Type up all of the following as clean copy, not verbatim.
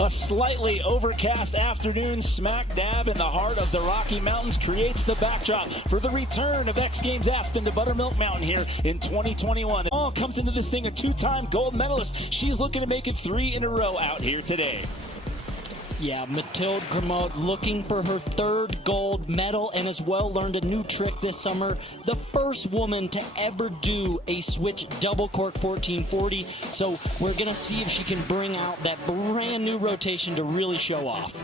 A slightly overcast afternoon smack dab in the heart of the Rocky Mountains creates the backdrop for the return of X Games Aspen to Buttermilk Mountain here in 2021. All comes into this thing a two-time gold medalist. She's looking to make it 3 in a row out here today. Yeah, Mathilde Grimaud looking for her 3rd gold medal and as well learned a new trick this summer. The first woman to ever do a switch double cork 1440. So we're going to see if she can bring out that brand new rotation to really show off.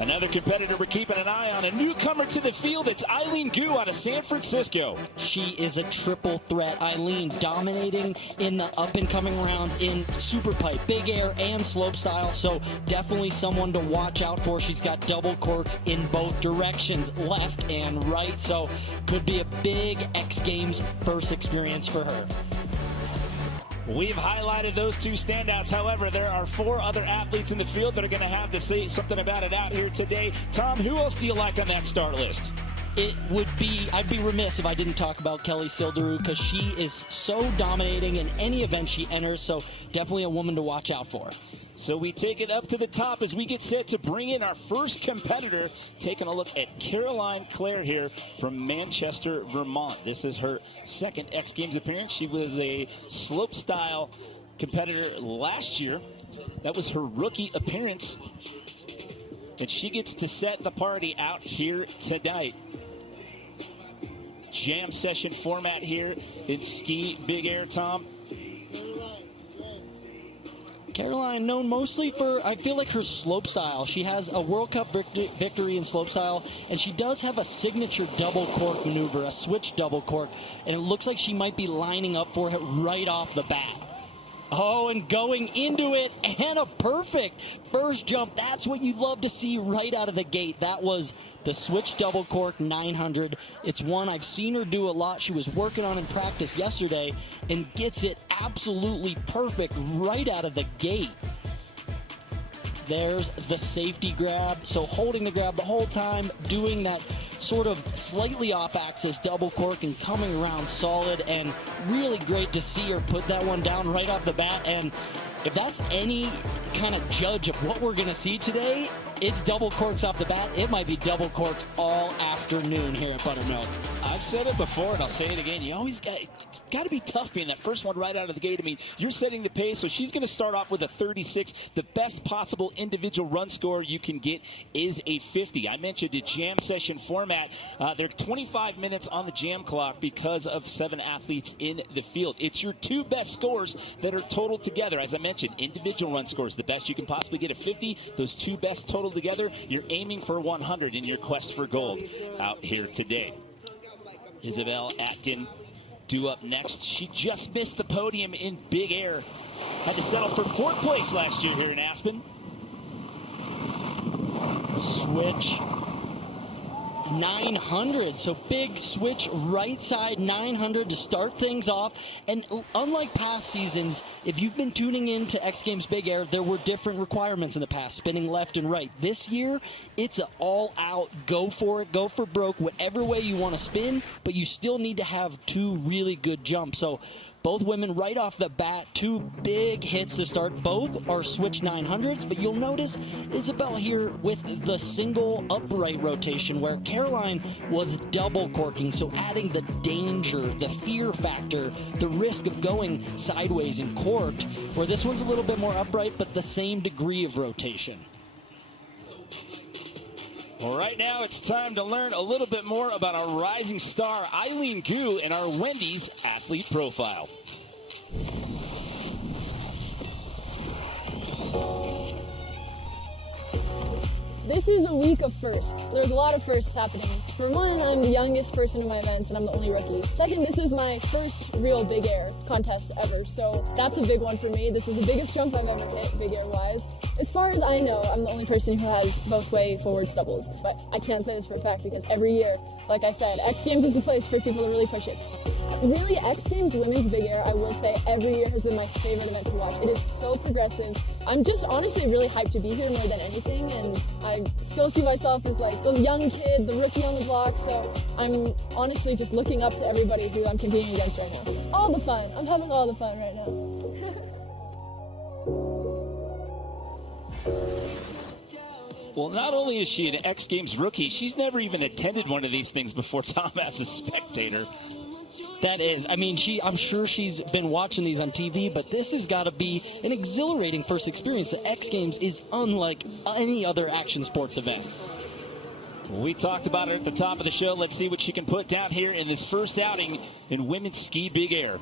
Another competitor we're keeping an eye on, a newcomer to the field. It's Eileen Goo out of San Francisco. She is a triple threat. Eileen dominating in the up-and-coming rounds in super pipe, big air, and slopestyle. So definitely someone to watch out for. She's got double corks in both directions, left and right. So could be a big X Games first experience for her. We've highlighted those 2 standouts. However, there are 4 other athletes in the field that are going to have to say something about it out here today. Tom, who else do you like on that start list? I'd be remiss if I didn't talk about Kelly Silderu because she is so dominating in any event she enters. So definitely a woman to watch out for. So we take it up to the top as we get set to bring in our first competitor, taking a look at Caroline Clare here from Manchester, Vermont. This is her 2nd X Games appearance. She was a slopestyle competitor last year. That was her rookie appearance. And she gets to set the party out here tonight. Jam session format here in ski big air, Tom. Caroline, known mostly for, I feel like, her slopestyle. She has a World Cup victory in slopestyle, and she does have a signature double cork maneuver, a switch double cork, and it looks like she might be lining up for it right off the bat. Oh, and going into it, and a perfect first jump. That's what you love to see right out of the gate. That was the switch double cork 900. It's one I've seen her do a lot. She was working on in practice yesterday and gets it absolutely perfect right out of the gate. There's the safety grab. So holding the grab the whole time, doing that sort of slightly off-axis double cork and coming around solid, and really great to see her put that one down right off the bat. And if that's any kind of judge of what we're going to see today, it's double corks off the bat. It might be double corks all afternoon here at Buttermilk. I've said it before, and I'll say it again. You always got to be tough being that first one right out of the gate. I mean, you're setting the pace, so she's going to start off with a 36. The best possible individual run score you can get is a 50. I mentioned a jam session format. There are 25 minutes on the jam clock because of 7 athletes in the field. It's your 2 best scores that are totaled together. As I mentioned, individual run scores, the best you can possibly get a 50. Those 2 best totaled together, you're aiming for 100 in your quest for gold out here today. Isabel Atkin due up next. She just missed the podium in big air. Had to settle for 4th place last year here in Aspen. Switch 900, so big switch right side 900 to start things off. And unlike past seasons, if you've been tuning in to X Games Big Air, there were different requirements in the past, spinning left and right. This year, it's an all-out, go for it, go for broke, whatever way you want to spin, but you still need to have 2 really good jumps. So both women right off the bat, 2 big hits to start. Both are switch 900s, but you'll notice Isabel here with the single upright rotation where Caroline was double corking, so adding the danger, the fear factor, the risk of going sideways and corked, where this one's a little bit more upright, but the same degree of rotation. Well, right now it's time to learn a little bit more about our rising star, Eileen Goo, and our Wendy's athlete profile. This is a week of firsts. There's a lot of firsts happening. For one, I'm the youngest person in my events and I'm the only rookie. Second, this is my first real big air contest ever, so that's a big one for me. This is the biggest jump I've ever hit, big air wise. As far as I know, I'm the only person who has both way forwards doubles, but I can't say this for a fact because every year, like I said, X Games is the place for people to really push it. Really, X Games Women's Big Air, I will say, every year has been my favorite event to watch. It is so progressive. I'm just honestly really hyped to be here more than anything, and I still see myself as like the young kid, the rookie on the block, so I'm honestly just looking up to everybody who I'm competing against right now. All the fun. I'm having all the fun right now. Well, not only is she an X Games rookie, she's never even attended one of these things before, Tom, as a spectator. That is, I mean, I'm sure she's been watching these on TV, but this has got to be an exhilarating first experience. The X Games is unlike any other action sports event. We talked about her at the top of the show. Let's see what she can put down here in this first outing in women's ski big air.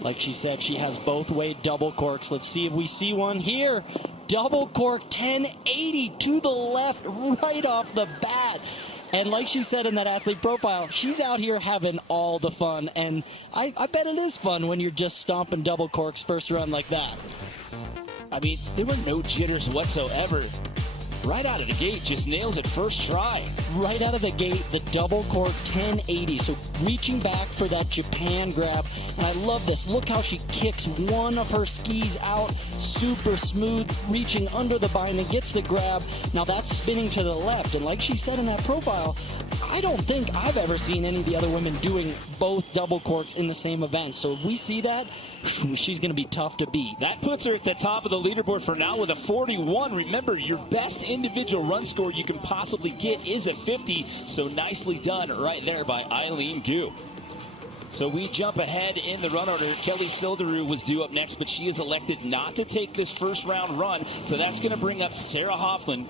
Like she said, she has both way double corks. Let's see if we see one here. Double cork 1080 to the left right off the bat. And like she said in that athlete profile, she's out here having all the fun. And I bet it is fun when you're just stomping double corks first run like that. I mean, there were no jitters whatsoever. Right out of the gate, just nails it first try. Right out of the gate, the double cork 1080. So reaching back for that Japan grab. And I love this. Look how she kicks one of her skis out. Super smooth, reaching under the binding, gets the grab. Now that's spinning to the left. And like she said in that profile, I don't think I've ever seen any of the other women doing both double corks in the same event. So if we see that, she's going to be tough to beat. That puts her at the top of the leaderboard for now with a 41. Remember, your best individual run score you can possibly get is a 50. So nicely done right there by Eileen Goo. So we jump ahead in the run order. Kelly Silderud was due up next, but she has elected not to take this first round run. So that's going to bring up Sarah Hoffland.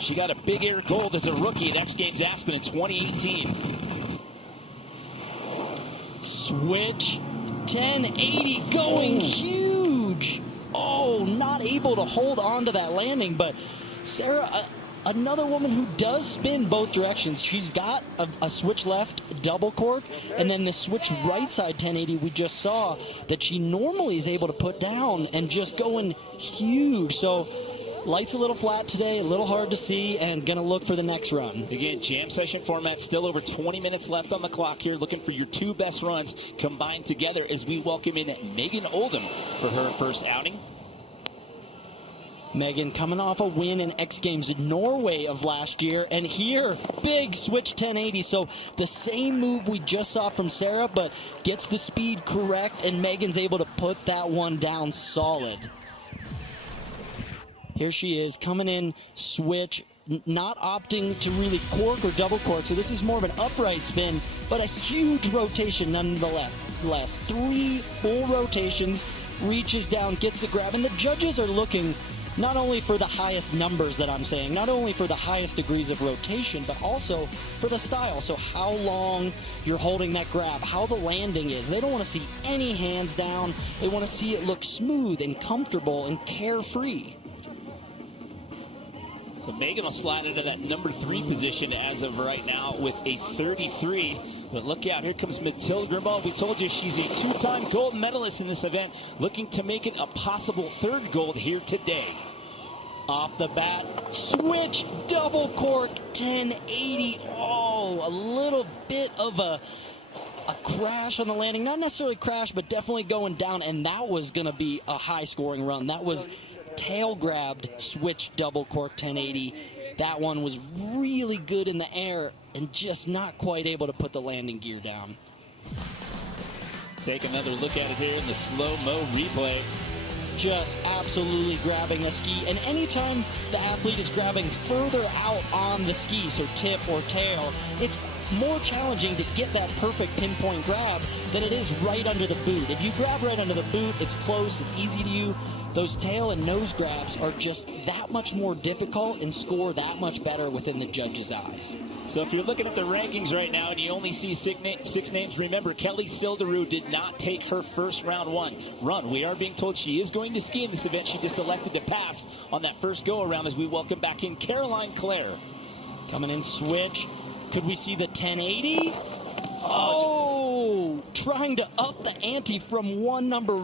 She got a big air gold as a rookie at X Games Aspen in 2018. Switch 1080 going huge. Oh, not able to hold on to that landing, but Sarah, another woman who does spin both directions. She's got a switch left double cork, and then the switch right side 1080 we just saw that she normally is able to put down and just going huge. So lights a little flat today, a little hard to see, and going to look for the next run. Again, jam session format, still over 20 minutes left on the clock here, looking for your two best runs combined together as we welcome in Megan Oldham for her first outing. Megan coming off a win in X Games Norway of last year, and here, big switch 1080. So the same move we just saw from Sarah, but gets the speed correct, and Megan's able to put that one down solid. Here she is coming in, switch, not opting to really cork or double cork. So this is more of an upright spin, but a huge rotation nonetheless. 3 full rotations, reaches down, gets the grab, and the judges are looking not only for the highest numbers that I'm saying, not only for the highest degrees of rotation, but also for the style. So how long you're holding that grab, how the landing is. They don't want to see any hands down. They want to see it look smooth and comfortable and carefree. So Megan will slide into that number 3 position as of right now with a 33. But look out, here comes Mathilde Grimaud. We told you she's a 2-time gold medalist in this event, looking to make it a possible 3rd gold here today. Off the bat, switch, double cork, 1080. Oh, a little bit of a crash on the landing. Not necessarily crash, but definitely going down, and that was going to be a high-scoring run. That was tail grabbed, switch, double cork, 1080. That one was really good in the air and just not quite able to put the landing gear down. Take another look at it here in the slow-mo replay. Just absolutely grabbing a ski, and anytime the athlete is grabbing further out on the ski, so tip or tail, it's more challenging to get that perfect pinpoint grab than it is right under the boot. If you grab right under the boot, it's close, it's easy to you. Those tail and nose grabs are just that much more difficult and score that much better within the judge's eyes. So if you're looking at the rankings right now and you only see 6 names, remember Kelly Silderud did not take her first round run. We are being told she is going to ski in this event. She just elected to pass on that first go-around as we welcome back in Caroline Clare. Coming in, switch. Could we see the 1080? Oh, trying to up the ante from run number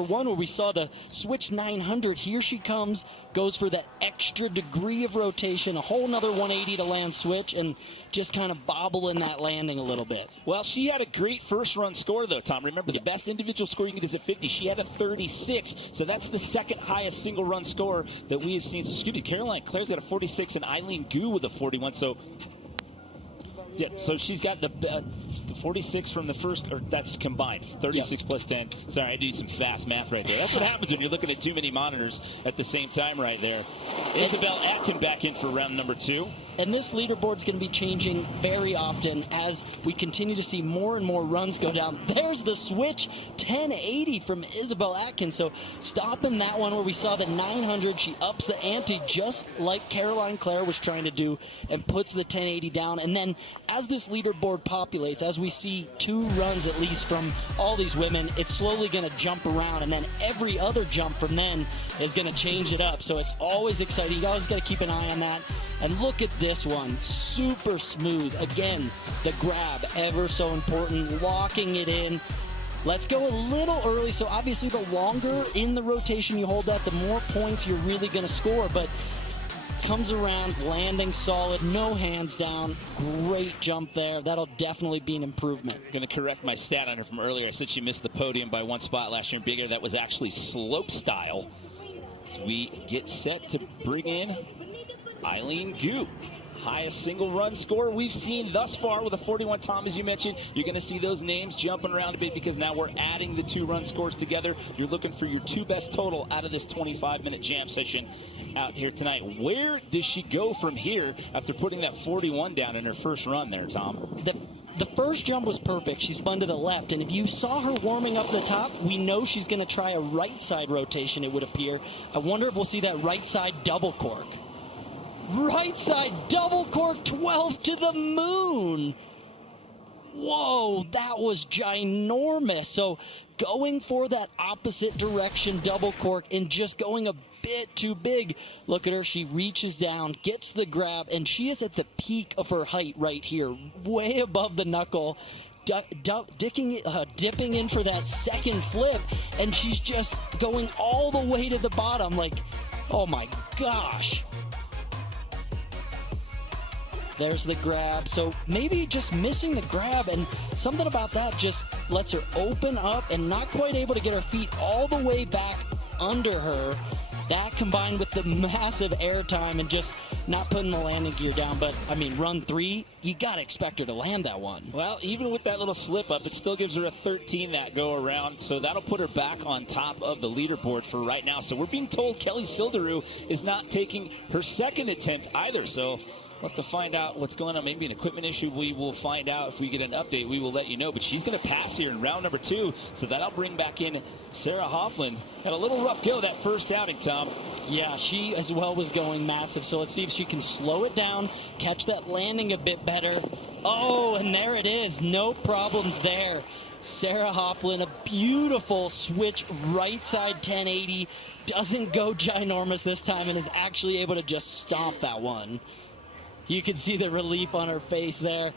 1 where we saw the switch 900. Here she comes, goes for that extra degree of rotation, a whole nother 180 to land switch, and just kind of bobble in that landing a little bit. Well, she had a great first run score though, Tom. Remember, the best individual score you can get is a 50. She had a 36, so that's the 2nd highest single run score that we have seen. So, excuse me, Caroline Clare's got a 46 and Eileen Goo with a 41, so Yeah, so she's got the 46 from the first, or that's combined, 36 plus 10. Sorry, I do some fast math right there. That's what happens when you're looking at too many monitors at the same time right there. Isabel Atkin back in for round number 2. And this leaderboard's going to be changing very often as we continue to see more and more runs go down. There's the switch, 1080 from Isabel Atkins. So stopping that one where we saw the 900, she ups the ante just like Caroline Clare was trying to do and puts the 1080 down. And then as this leaderboard populates, as we see 2 runs at least from all these women, it's slowly going to jump around. And then every other jump from then is going to change it up. So it's always exciting. You always got to keep an eye on that. And look at this one, super smooth. Again, the grab, ever so important, locking it in. Let's go a little early, so obviously the longer in the rotation you hold that, the more points you're really going to score, but comes around, landing solid, no hands down. Great jump there. That'll definitely be an improvement. I'm going to correct my stat on her from earlier. I said she missed the podium by 1 spot last year in Big Air. That was actually slope style. So we get set to bring in Eileen Goo, highest single run score we've seen thus far with a 41. Tom, as you mentioned, you're going to see those names jumping around a bit because now we're adding the 2 run scores together. You're looking for your 2 best total out of this 25-minute jam session out here tonight. Where does she go from here after putting that 41 down in her first run there, Tom? The first jump was perfect. She spun to the left, and if you saw her warming up the top, we know she's going to try a right side rotation, it would appear. I wonder if we'll see that right side double cork. Right side double cork, 12 to the moon. Whoa, that was ginormous. So going for that opposite direction double cork and just going a bit too big. Look at her, she reaches down, gets the grab, and she is at the peak of her height right here, way above the knuckle. Dipping in for that second flip, and she's just going all the way to the bottom. Like, oh my gosh. There's the grab. So maybe just missing the grab, and something about that just lets her open up and not quite able to get her feet all the way back under her. That combined with the massive air time and just not putting the landing gear down. But, I mean, run 3, you got to expect her to land that one. Well, even with that little slip up, it still gives her a 13 that go around. So that'll put her back on top of the leaderboard for right now. So we're being told Kelly Silderu is not taking her second attempt either. So we'll have to find out what's going on. Maybe an equipment issue. We will find out. If we get an update, we will let you know. But she's going to pass here in round number 2. So that'll bring back in Sarah Hoffland. Had a little rough go that first outing, Tom. Yeah, she as well was going massive. So let's see if she can slow it down, catch that landing a bit better. Oh, and there it is. No problems there. Sarah Hoffland, a beautiful switch right side 1080. Doesn't go ginormous this time and is actually able to just stomp that one. You can see the relief on her face there.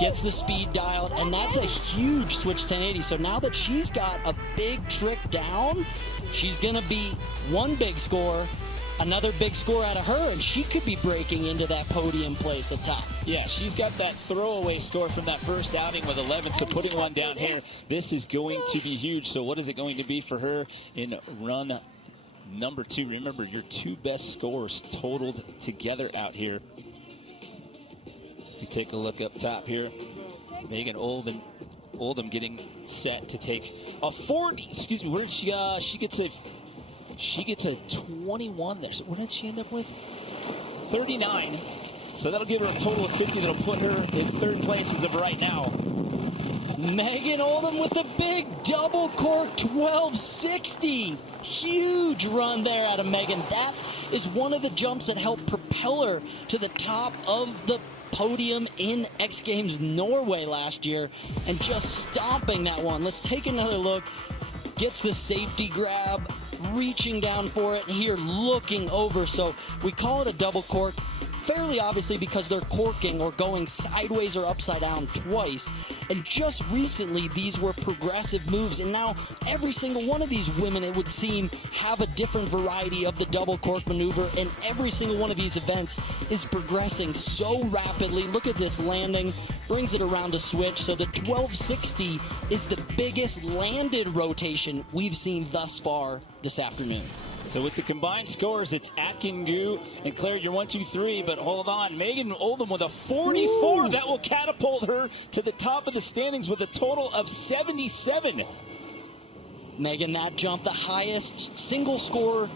Gets the speed dialed, and that's a huge switch 1080. So now that she's got a big trick down, she's going to be one big score, another big score out of her, and she could be breaking into that podium place at top. Yeah, she's got that throwaway score from that first outing with 11, so putting one down here, this is going to be huge. So what is it going to be for her in run number 2? Remember, your 2 best scores totaled together out here. You take a look up top here. Megan Oldham getting set to take a 40. Excuse me, where did she she gets a 21 there. So what did she end up with? 39. So that'll give her a total of 50. That'll put her in 3rd place as of right now. Megan Oldham with the big double cork 1260. Huge run there out of Megan. That is one of the jumps that helped propel her to the top of the podium in X Games Norway last year, and just stomping that one. Let's take another look. Gets the safety grab, reaching down for it, and here looking over. So we call it a double cork, fairly obviously because they're corking or going sideways or upside down twice. And just recently, these were progressive moves, and now every single one of these women, it would seem, have a different variety of the double cork maneuver, and every single one of these events is progressing so rapidly. Look at this landing, brings it around to switch, so the 1260 is the biggest landed rotation we've seen thus far this afternoon. So with the combined scores, it's Eileen Goo and Claire, you're 1, 2, 3, but hold on. Megan Oldham with a 44. Ooh. That will catapult her to the top of the standings with a total of 77. Megan, that jump, the highest single score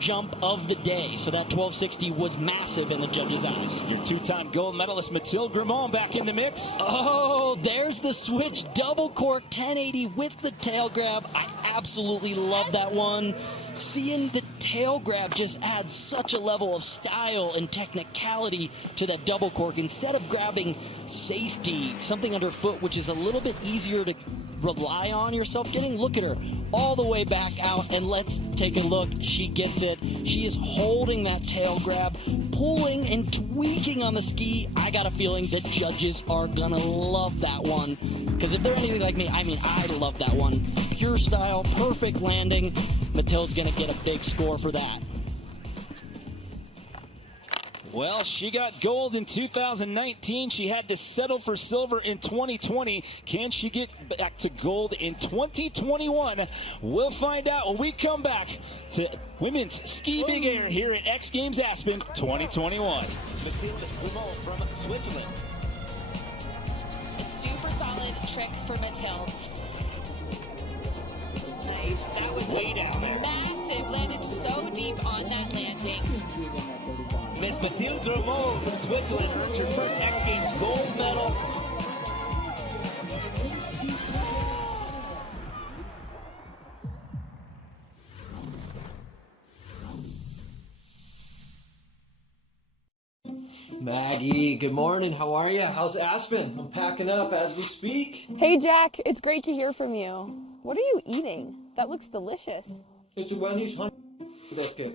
jump of the day. So that 1260 was massive in the judges' eyes. Your two-time gold medalist Mathilde Grimont back in the mix. Oh, there's the switch. Double cork 1080 with the tail grab. I absolutely love that one. Seeing the tail grab just adds such a level of style and technicality to that double cork. Instead of grabbing safety, something underfoot, which is a little bit easier to rely on yourself getting. Look at her all the way back out, and let's take a look. She gets it. She is holding that tail grab, pulling and tweaking on the ski. I got a feeling that judges are gonna love that one, because if they're anything like me, I mean, I love that one. Pure style, perfect landing. Mathilde's gonna get a big score for that. Well, she got gold in 2019. She had to settle for silver in 2020. Can she get back to gold in 2021? We'll find out when we come back to women's ski big air here at X Games Aspen 2021. Mathilde Grimont from Switzerland. A super solid trick for Mathilde. Nice. That was way down there. Massive. Landed so deep on that landing. Miss Mathilde Grimont from Switzerland earns her first X Games gold medal. Maggie, good morning. How are you? How's Aspen? I'm packing up as we speak. Hey Jack, it's great to hear from you. What are you eating? That looks delicious. It's a Wendy's honey biscuit.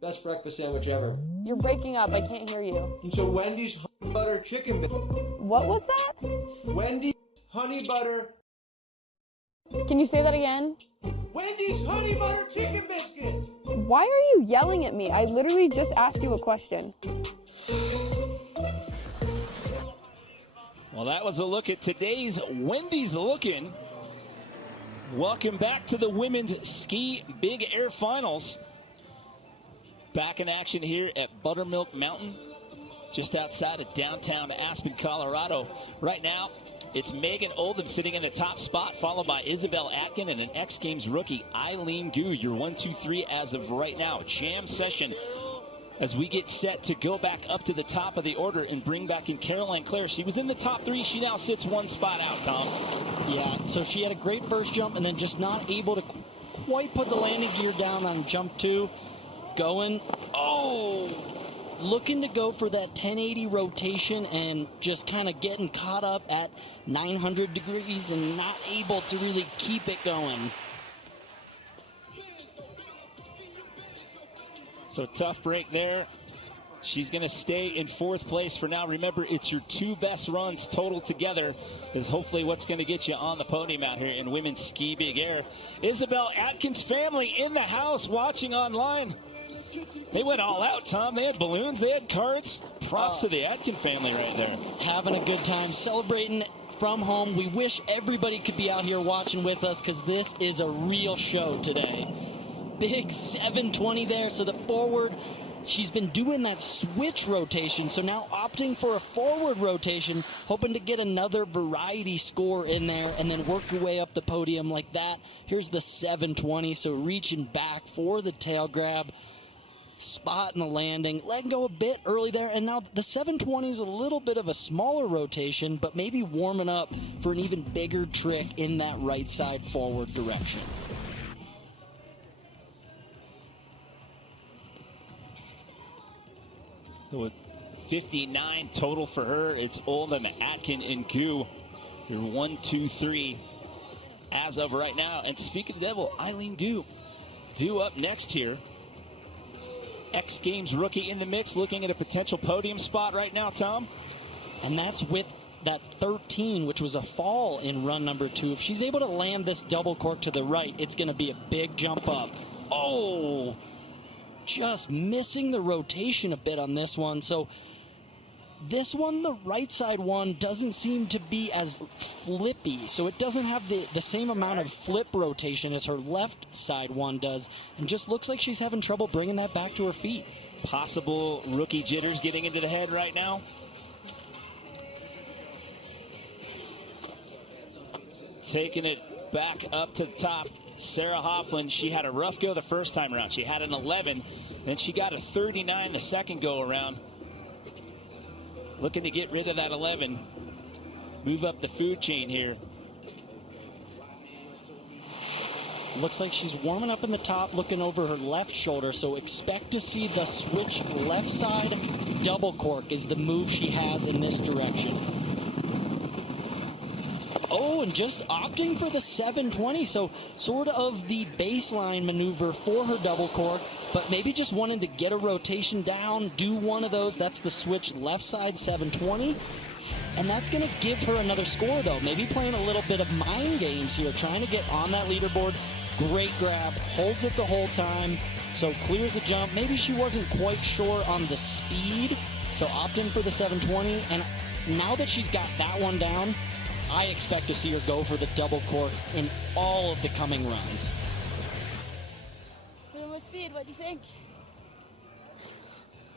Best breakfast sandwich ever. You're breaking up, I can't hear you. It's a Wendy's honey butter chicken biscuit. What was that? Wendy's honey butter. Can you say that again? Wendy's honey butter chicken biscuit. Why are you yelling at me? I literally just asked you a question. Well, that was a look at today's Wendy's Lookin'. Welcome back to the women's ski big air finals. Back in action here at Buttermilk Mountain, just outside of downtown Aspen, Colorado. Right now, it's Megan Oldham sitting in the top spot, followed by Isabel Atkin and an X Games rookie, Eileen Goo. Your 1, 2, 3 as of right now. Jam session as we get set to go back up to the top of the order and bring back in Caroline Clare. She was in the top 3. She now sits one spot out, Tom. Yeah, so she had a great first jump and then just not able to quite put the landing gear down on jump 2. Going, looking to go for that 1080 rotation and just kind of getting caught up at 900 degrees and not able to really keep it going. So tough break there. She's going to stay in 4th place for now. Remember, it's your 2 best runs total together is hopefully what's going to get you on the podium out here in women's ski big air. Isabel Atkins' family in the house watching online. They went all out, Tom. They had balloons, they had cards. Props to the Atkin family right there. Having a good time, celebrating from home. We wish everybody could be out here watching with us because this is a real show today. Big 720 there, so the forward, she's been doing that switch rotation, so now opting for a forward rotation, hoping to get another variety score in there and then work your way up the podium like that. Here's the 720, so reaching back for the tail grab. Spot in the landing, letting go a bit early there, and now the 720 is a little bit of a smaller rotation, but maybe warming up for an even bigger trick in that right side forward direction. With 59 total for her, it's Oldham, Atkin, and Goo. Your 1, 2, 3 as of right now. And speaking of the devil, Eileen Goo due up next here. X Games rookie in the mix, looking at a potential podium spot right now, Tom. And that's with that 13, which was a fall in run number 2. If she's able to land this double cork to the right, it's going to be a big jump up. Oh, just missing the rotation a bit on this one. So This one, the right side one, doesn't seem to be as flippy, so it doesn't have the same amount of flip rotation as her left side one does, and just looks like she's having trouble bringing that back to her feet. Possible rookie jitters getting into the head right now. Taking it back up to the top, Sarah Hoffland. She had a rough go the first time around. She had an 11, then she got a 39 the second go around. Looking to get rid of that 11. Move up the food chain here. Looks like she's warming up in the top, looking over her left shoulder, so expect to see the switch left side double cork is the move she has in this direction. Oh, and just opting for the 720, so sort of the baseline maneuver for her double cork, but maybe just wanting to get a rotation down, do one of those. That's the switch left side 720, and that's going to give her another score, though. Maybe playing a little bit of mind games here, trying to get on that leaderboard. Great grab, holds it the whole time, so clears the jump. Maybe she wasn't quite sure on the speed, so opting for the 720, and now that she's got that one down, I expect to see her go for the double cork in all of the coming runs. A little more speed, what do you think?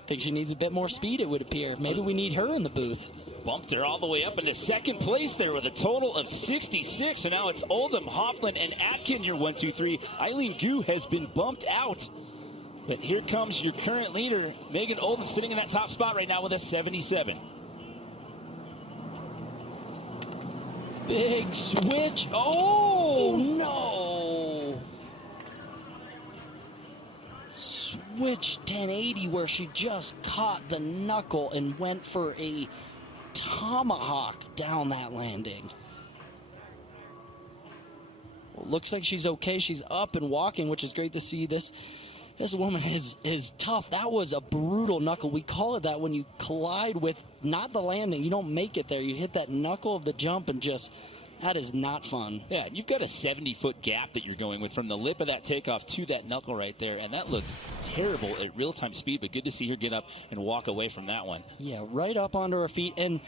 Think she needs a bit more speed, it would appear. Maybe we need her in the booth. Bumped her all the way up into second place there with a total of 66. So now it's Oldham, Hoffland, and Atkin, your 1, 2, 3. Eileen Goo has been bumped out. But here comes your current leader, Megan Oldham, sitting in that top spot right now with a 77. Big switch. Oh, no. Switch 1080 where she just caught the knuckle and went for a tomahawk down that landing. Well, looks like she's okay. She's up and walking, which is great to see. This woman is tough. That was a brutal knuckle. We call it that when you collide with not the landing. You don't make it there. You hit that knuckle of the jump and just, that is not fun. Yeah, and you've got a 70-foot gap that you're going with from the lip of that takeoff to that knuckle right there, and that looked terrible at real-time speed, but good to see her get up and walk away from that one. Yeah, right up onto her feet, and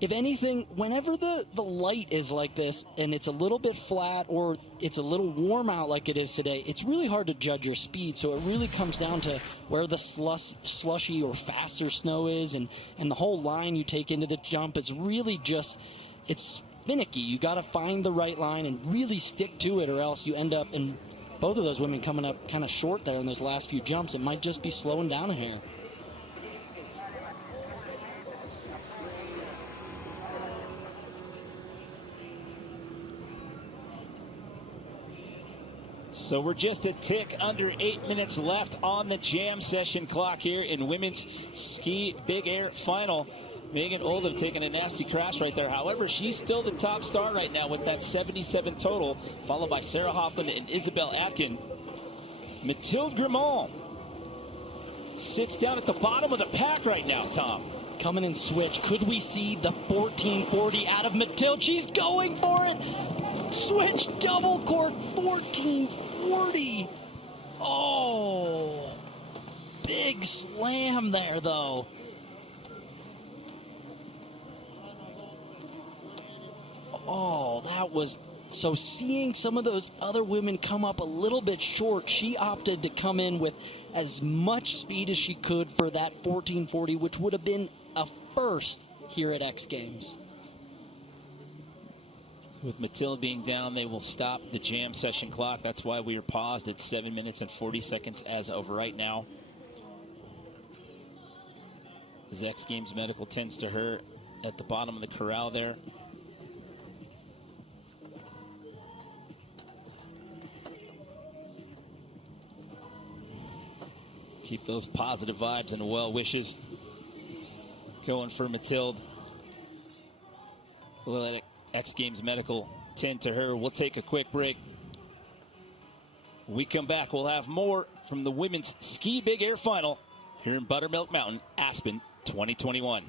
if anything, whenever the light is like this and it's a little bit flat or it's a little warm out like it is today, it's really hard to judge your speed. So it really comes down to where the slushy or faster snow is and the whole line you take into the jump. It's really just, it's finicky. You got to find the right line and really stick to it, or else you end up, and both of those women coming up kind of short there in those last few jumps. It might just be slowing down a hair. So we're just a tick under 8 minutes left on the jam session clock here in women's ski big air final. Megan Oldham taking a nasty crash right there. However, she's still the top star right now with that 77 total, followed by Sarah Hoffland and Isabel Atkin. Mathilde Grimont sits down at the bottom of the pack right now, Tom. Coming in switch. Could we see the 1440 out of Mathilde? She's going for it. Switch double cork 1440. Oh, big slam there, though. Oh, that was, so seeing some of those other women come up a little bit short, she opted to come in with as much speed as she could for that 1440, which would have been a first here at X Games. With Mathilde being down, they will stop the jam session clock. That's why we are paused at 7 minutes and 40 seconds as of right now. As X Games Medical tends to her at the bottom of the corral there. Keep those positive vibes and well wishes going for Mathilde. We'll let X Games Medical tend to her. We'll take a quick break. When we come back, we'll have more from the women's ski big air final here in Buttermilk Mountain, Aspen 2021.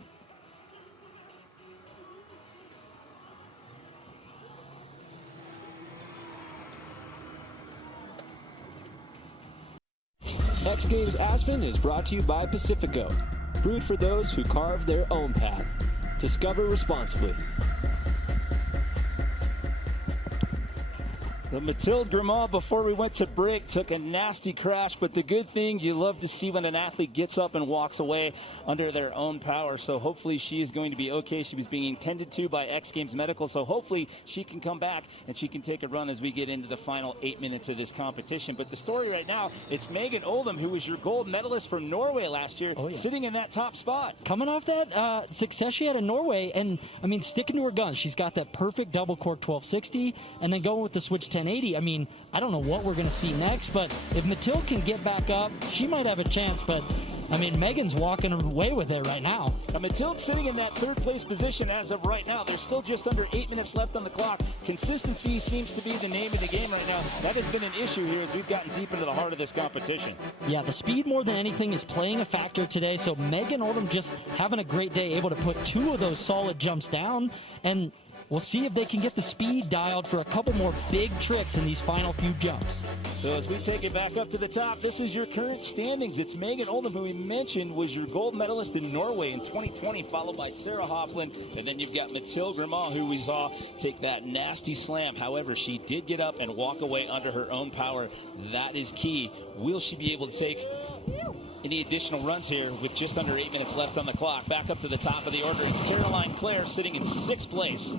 X Games Aspen is brought to you by Pacifico. Brewed for those who carve their own path. Discover responsibly. The Mathilde Grimaud, before we went to break, took a nasty crash, but the good thing you love to see when an athlete gets up and walks away under their own power. So hopefully she is going to be okay. She was being attended to by X Games Medical, so hopefully she can come back and she can take a run as we get into the final 8 minutes of this competition. But the story right now, it's Megan Oldham, who was your gold medalist from Norway last year, sitting in that top spot. Coming off that success she had in Norway, and I mean, sticking to her guns. She's got that perfect double cork 1260, and then going with the switch 1080. I mean, I don't know what we're going to see next, but if Mathilde can get back up, she might have a chance. But I mean, Megan's walking away with it right now. Mathilde sitting in that third place position as of right now. There's still just under 8 minutes left on the clock. Consistency seems to be the name of the game right now. That has been an issue here as we've gotten deep into the heart of this competition. Yeah, the speed more than anything is playing a factor today. So Megan Oldham just having a great day, able to put 2 of those solid jumps down. And we'll see if they can get the speed dialed for a couple more big tricks in these final few jumps. So as we take it back up to the top, this is your current standings. It's Megan Oldham, who we mentioned was your gold medalist in Norway in 2020, followed by Sarah Hoffland. And then you've got Mathilde Grimaud, who we saw take that nasty slam. However, she did get up and walk away under her own power. That is key. Will she be able to take any additional runs here with just under 8 minutes left on the clock? Back up to the top of the order, it's Caroline Clare sitting in 6th place.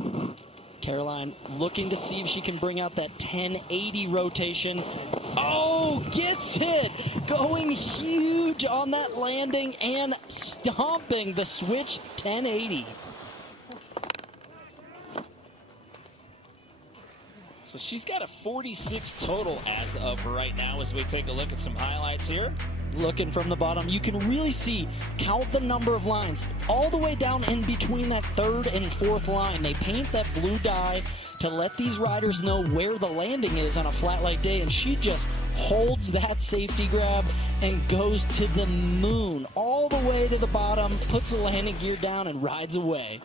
Caroline looking to see if she can bring out that 1080 rotation. Oh, gets it! Going huge on that landing and stomping the switch 1080. So she's got a 46 total as of right now as we take a look at some highlights here. Looking from the bottom, you can really see, count the number of lines all the way down in between that 3rd and 4th line. They paint that blue dye to let these riders know where the landing is on a flat light day, and she just holds that safety grab and goes to the moon all the way to the bottom, puts the landing gear down and rides away.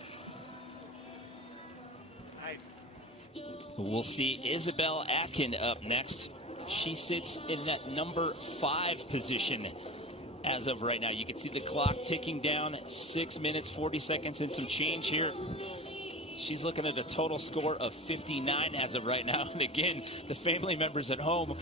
We'll see Isabel Atkin up next. She sits in that number 5 position as of right now. You can see the clock ticking down, 6 minutes, 40 seconds and some change here. She's looking at a total score of 59 as of right now. And again, the family members at home,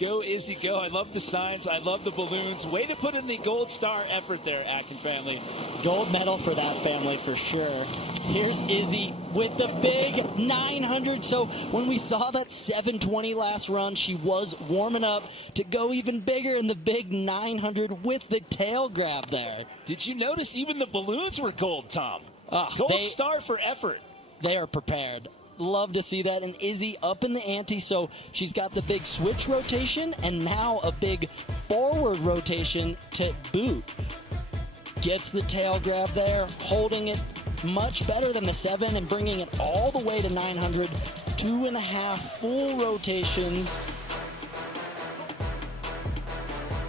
go Izzy, go. I love the signs. I love the balloons. Way to put in the gold star effort there, Atkin family. Gold medal for that family for sure. Here's Izzy with the big 900. So when we saw that 720 last run, she was warming up to go even bigger in the big 900 with the tail grab there. Did you notice even the balloons were gold, Tom? Gold star for effort. They are prepared. Love to see that. And Izzy up in the ante, so she's got the big switch rotation and now a big forward rotation to boot. Gets the tail grab there, holding it much better than the 7 and bringing it all the way to 900. 2.5 full rotations.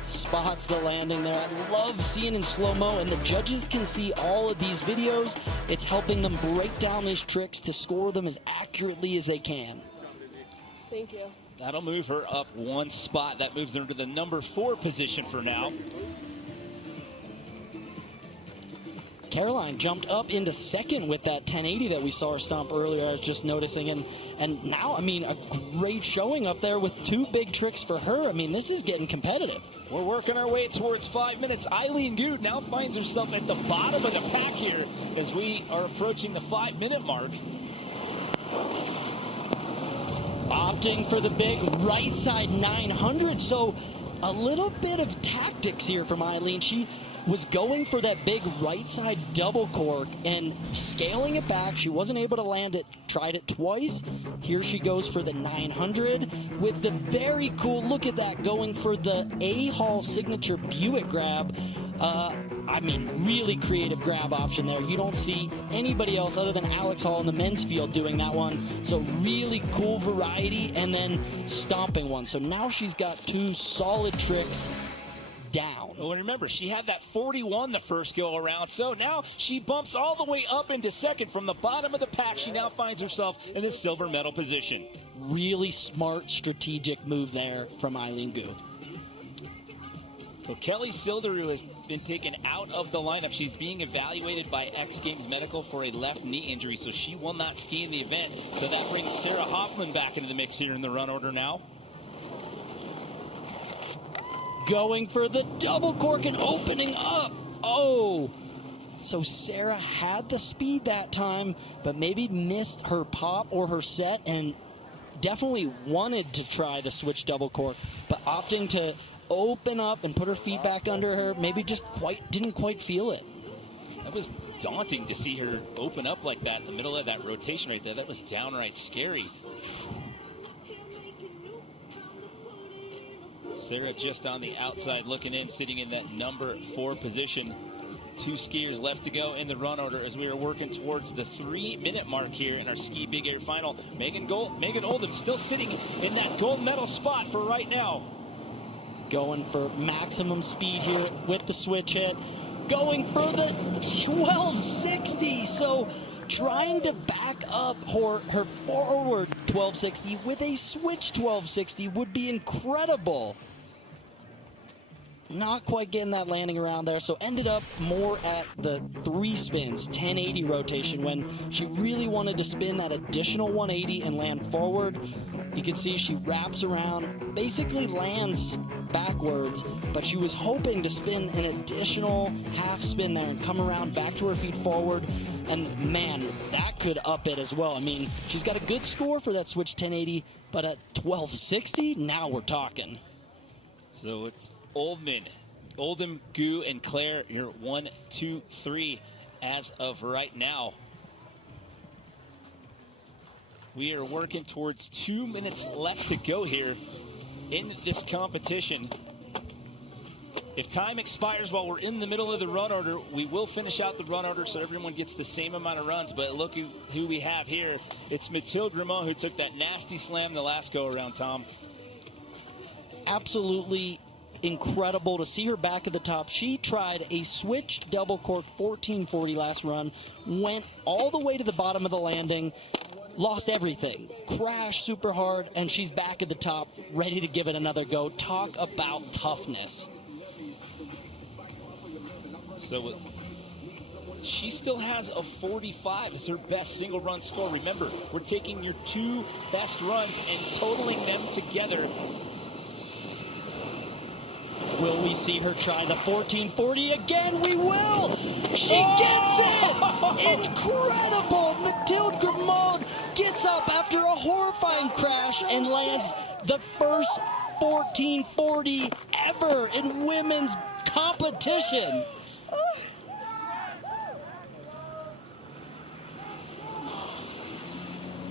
Spots the landing there. I love seeing in slow-mo, and the judges can see all of these videos. It's helping them break down these tricks to score them as accurately as they can. Thank you. That'll move her up 1 spot. That moves her to the number 4 position for now. Caroline jumped up into 2nd with that 1080 that we saw her stomp earlier. I was just noticing, and now, I mean, a great showing up there with 2 big tricks for her. I mean, this is getting competitive. We're working our way towards 5 minutes. Eileen Goo now finds herself at the bottom of the pack here as we are approaching the 5-minute mark. Opting for the big right side 900, so a little bit of tactics here from Eileen. She was going for that big right side double cork and scaling it back. She wasn't able to land it, tried it twice. Here she goes for the 900 with the very cool, look at that, going for the A-Hall signature Buick grab. I mean, really creative grab option there. You don't see anybody else other than Alex Hall in the men's field doing that one. So really cool variety, and then stomping one. So now she's got 2 solid tricks down. Well, remember, she had that 41 the first go around, so now she bumps all the way up into 2nd from the bottom of the pack. She now finds herself in the silver medal position. Really smart strategic move there from Eileen Goo. So Kelly Silderu has been taken out of the lineup. She's being evaluated by X Games Medical for a left knee injury, so she will not ski in the event. So that brings Sarah Hoffman back into the mix here in the run order now. Going for the double cork and opening up. Oh, so Sarah had the speed that time, but maybe missed her pop or her set, and definitely wanted to try the switch double cork, but opting to open up and put her feet back under her, maybe just didn't quite feel it. That was daunting to see her open up like that in the middle of that rotation right there. That was downright scary. Sarah just on the outside looking in, sitting in that number 4 position. 2 skiers left to go in the run order as we are working towards the 3-minute mark here in our Ski Big Air final. Megan Oldham still sitting in that gold medal spot for right now. Going for maximum speed here with the switch hit. Going for the 1260. So trying to back up her forward 1260 with a switch 1260 would be incredible. Not quite getting that landing around there, so ended up more at the 3 spins, 1080 rotation, when she really wanted to spin that additional 180 and land forward. You can see she wraps around, basically lands backwards, but she was hoping to spin an additional half spin there and come around back to her feet forward, and man, that could up it as well. I mean, she's got a good score for that switch 1080, but at 1260, now we're talking. So it's Oldham, Goo, and Claire, you're 1, 2, 3 as of right now. We are working towards 2 minutes left to go here in this competition. If time expires while we're in the middle of the run order, we will finish out the run order so everyone gets the same amount of runs. But look who we have here. It's Mathilde Grimont who took that nasty slam the last go around, Tom. Absolutely incredible to see her back at the top. She tried a switch double cork 1440 last run, went all the way to the bottom of the landing, lost everything, crashed super hard, and she's back at the top, ready to give it another go. Talk about toughness. So she still has a 45 as her best single run score. Remember, we're taking your 2 best runs and totaling them together. Will we see her try the 1440 again? We will! She gets it! Incredible! Mathilde Grimont gets up after a horrifying crash and lands the first 1440 ever in women's competition.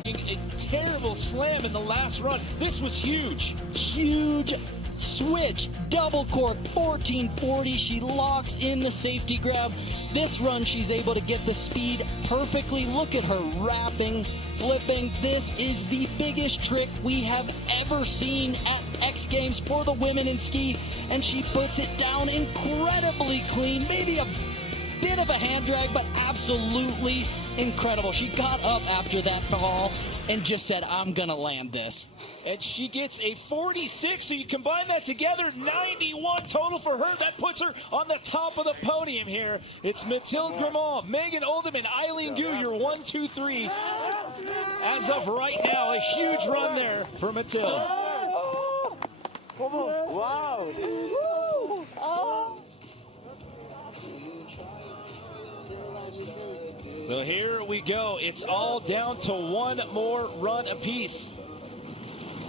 A terrible slam in the last run. This was huge. Huge switch double cork 1440. She locks in the safety grab. This run she's able to get the speed perfectly. Look at her wrapping, flipping. This is the biggest trick we have ever seen at X Games for the women in ski, and she puts it down incredibly clean. Maybe a bit of a hand drag, but absolutely incredible. She got up after that fall and just said, I'm gonna land this. And she gets a 46, so you combine that together, 91 total for her. That puts her on the top of the podium here. It's Mathilde Grimont, Megan Oldham, and Eileen Goo, your 1, 2, 3. As of right now, a huge run there for Mathilde. Wow. So here we go. It's all down to 1 more run apiece.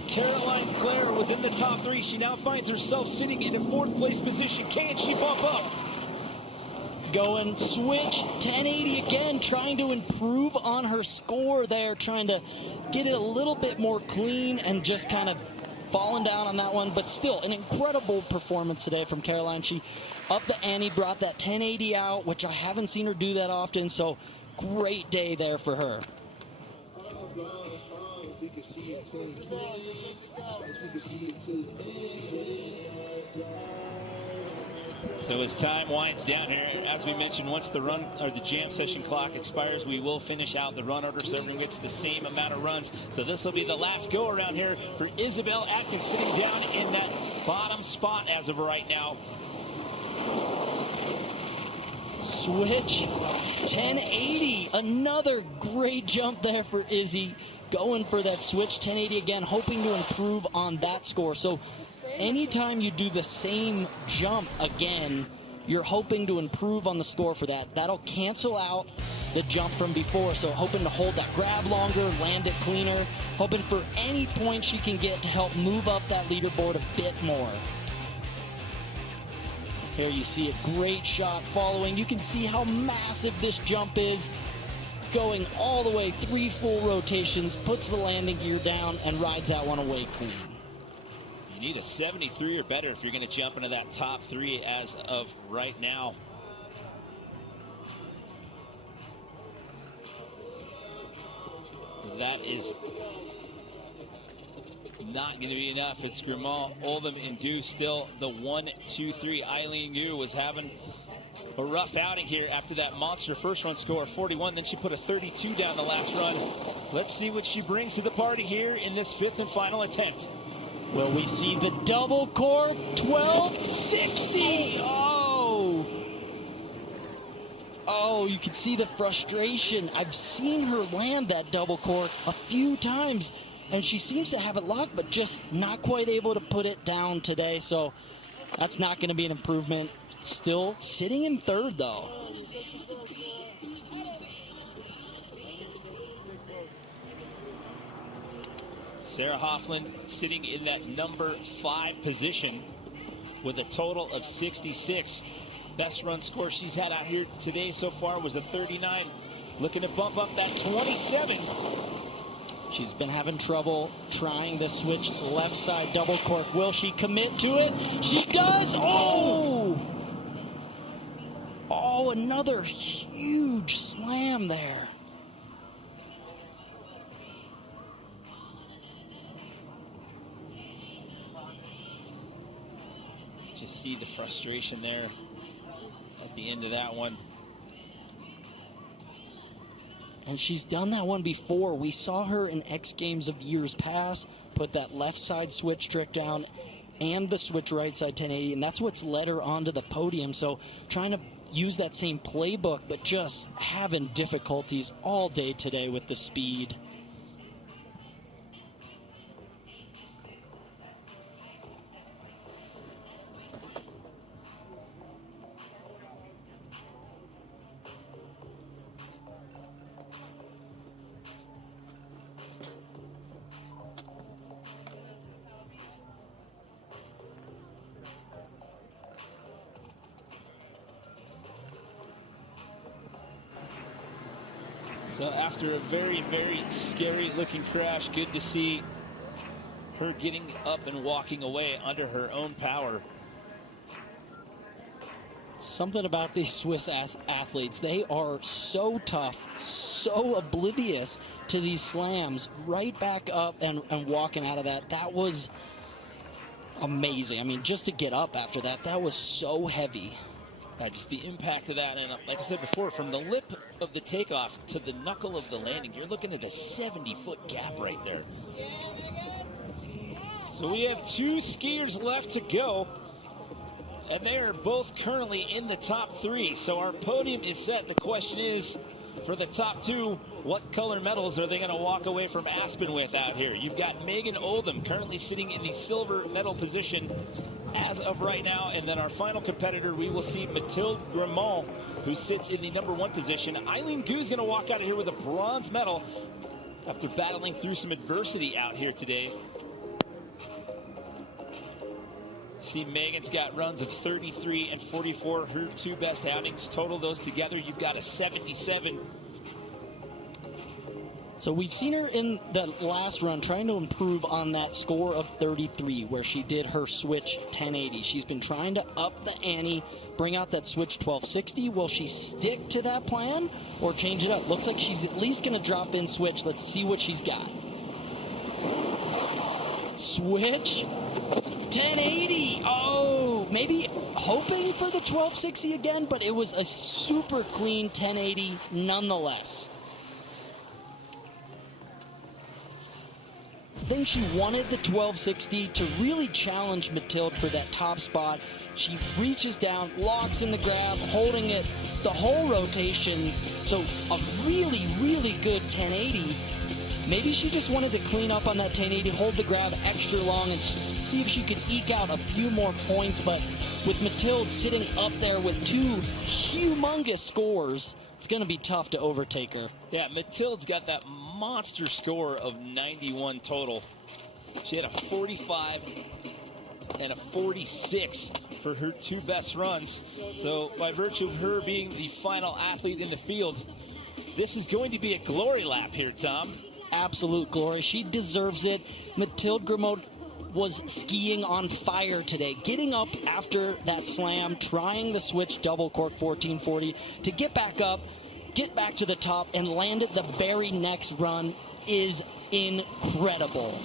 Caroline Clare was in the top 3. She now finds herself sitting in a 4th place position. Can she bump up? Going switch 1080 again, trying to improve on her score there, trying to get it a little bit more clean and just kind of falling down on that one. But still, an incredible performance today from Caroline. She upped the ante, brought that 1080 out, which I haven't seen her do that often. So great day there for her. So as time winds down here, as we mentioned, once the run or the jam session clock expires, we will finish out the run order so everyone gets the same amount of runs. So this will be the last go around here for Isabel Atkins, sitting down in that bottom spot as of right now. switch, 1080. Another great jump there for Izzy. Going for that switch 1080 again, hoping to improve on that score. So anytime you do the same jump again, you're hoping to improve on the score for that. That'll cancel out the jump from before. So hoping to hold that grab longer, land it cleaner, hoping for any point she can get to help move up that leaderboard a bit more. Here you see a great shot following. You can see how massive this jump is. Going all the way 3 full rotations, puts the landing gear down, and rides that one away clean. You need a 73 or better if you're going to jump into that top 3 as of right now. That is not going to be enough. It's Grimaud, Oldham, and Goo still the 1, 2, 3. Eileen Goo was having a rough outing here after that monster first run score of 41. Then she put a 32 down the last run. Let's see what she brings to the party here in this 5th and final attempt. Will we see the double cork 1260? Oh, you can see the frustration. I've seen her land that double cork a few times, and she seems to have it locked, but just not quite able to put it down today. So that's not going to be an improvement. Still sitting in 3rd, though. Sarah Hoffland sitting in that number 5 position with a total of 66. Best run score she's had out here today so far was a 39. Looking to bump up that 27. She's been having trouble trying the switch left side double cork. Will she commit to it? She does! Oh, another huge slam there. Just see the frustration there at the end of that one. And she's done that one before. We saw her in X Games of years past put that left side switch trick down and the switch right side 1080, and that's what's led her onto the podium. So trying to use that same playbook, but just having difficulties all day today with the speed. So after a very, very scary looking crash, good to see her getting up and walking away under her own power. Something about these Swiss athletes, they are so tough, so oblivious to these slams, right back up and walking out of that. That was amazing. I mean, just to get up after that, that was so heavy. Just the impact of that, and like I said before, from the lip of the takeoff to the knuckle of the landing, you're looking at a 70-foot gap right there. So we have 2 skiers left to go, and they are both currently in the top 3. So our podium is set. The question is, for the top 2, what color medals are they going to walk away from Aspen with out here? You've got Megan Oldham currently sitting in the silver medal position as of right now, and then our final competitor, we will see Mathilde Gramont, who sits in the number 1 position. Eileen Goo is going to walk out of here with a bronze medal after battling through some adversity out here today. See, Megan's got runs of 33 and 44, her 2 best outings. Total those together, you've got a 77. So we've seen her in the last run trying to improve on that score of 33 where she did her switch 1080. She's been trying to up the ante, bring out that switch 1260. Will she stick to that plan or change it up? Looks like she's at least going to drop in switch. Let's see what she's got. Switch 1080. Oh, maybe hoping for the 1260 again, but it was a super clean 1080 nonetheless. think she wanted the 1260 to really challenge Mathilde for that top spot. She reaches down, locks in the grab, holding it the whole rotation. So a really, really good 1080. Maybe she just wanted to clean up on that 1080, hold the grab extra long, and see if she could eke out a few more points. But with Mathilde sitting up there with two humongous scores, it's going to be tough to overtake her. Yeah, Mathilde's got that monster score of 91 total. She had a 45 and a 46 for her two best runs. So by virtue of her being the final athlete in the field, this is going to be a glory lap here, Tom. Absolute glory. She deserves it. Mathilde Grimaud was skiing on fire today, getting up after that slam, trying the switch double cork 1440 to get back up, get back to the top, and land it the very next run is incredible.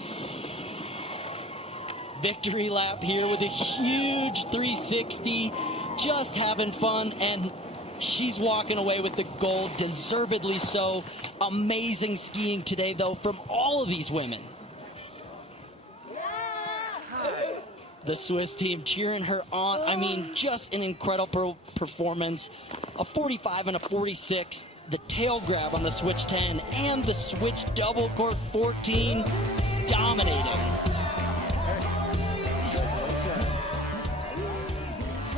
Victory lap here with a huge 360, just having fun, and she's walking away with the gold, deservedly so. Amazing skiing today, though, from all of these women. The Swiss team cheering her on. I mean, just an incredible performance. A 45 and a 46. The tail grab on the switch 10 and the switch double cork 14. Dominating.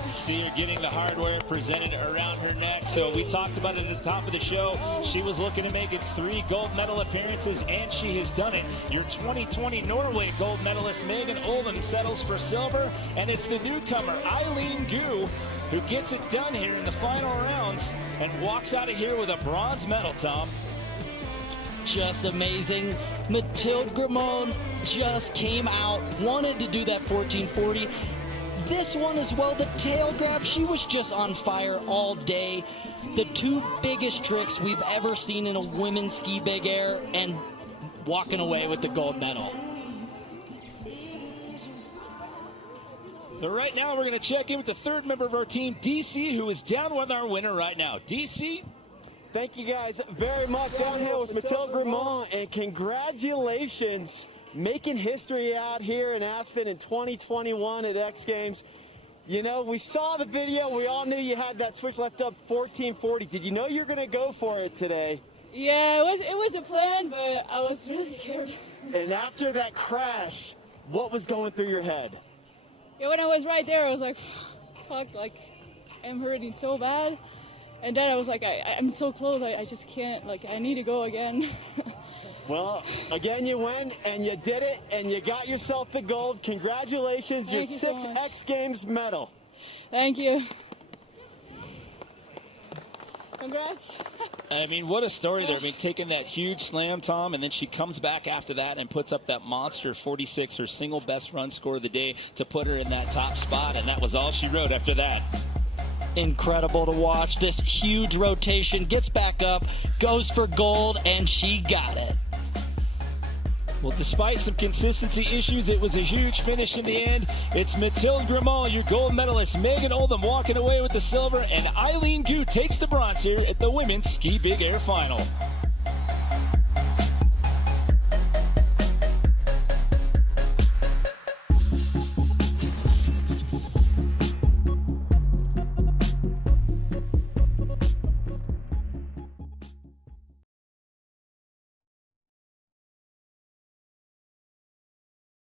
See her getting the hardware presented around her neck. So we talked about it at the top of the show. She was looking to make it 3 gold medal appearances, and she has done it. Your 2020 Norway gold medalist Megan Oldham settles for silver, and it's the newcomer Eileen Goo who gets it done here in the final rounds and walks out of here with a bronze medal, Tom. Just amazing. Mathilde Grimaud just came out, wanted to do that 1440. This one as well, the tail grab, she was just on fire all day. The two biggest tricks we've ever seen in a women's ski big air, and walking away with the gold medal. So right now we're going to check in with the third member of our team, DC, who is down with our winner right now. DC? Thank you guys very much. Downhill with Mathilde Grimaud, and congratulations. Making history out here in Aspen in 2021 at X Games. You know, we saw the video. We all knew you had that switch left up 1440. Did you know you were going to go for it today? Yeah, it was a plan, but I was really scared. And after that crash, what was going through your head? Yeah, when I was right there, I was like, fuck, like, I'm hurting so bad. And then I was like, I'm so close, I just can't, like, I need to go again. Well, again, you went, and you did it, and you got yourself the gold. Congratulations, Thank your you so 6th much. X Games medal. Thank you. Congrats. I mean, what a story there. I mean, taking that huge slam, Tom, and then she comes back after that and puts up that monster 46, her single best run score of the day, to put her in that top spot, and that was all she wrote after that. Incredible to watch. This huge rotation, gets back up, goes for gold, and she got it. Well, despite some consistency issues, it was a huge finish in the end. It's Mathilde Grimaud, your gold medalist, Megan Oldham walking away with the silver, and Eileen Goo takes the bronze here at the Women's Ski Big Air Final.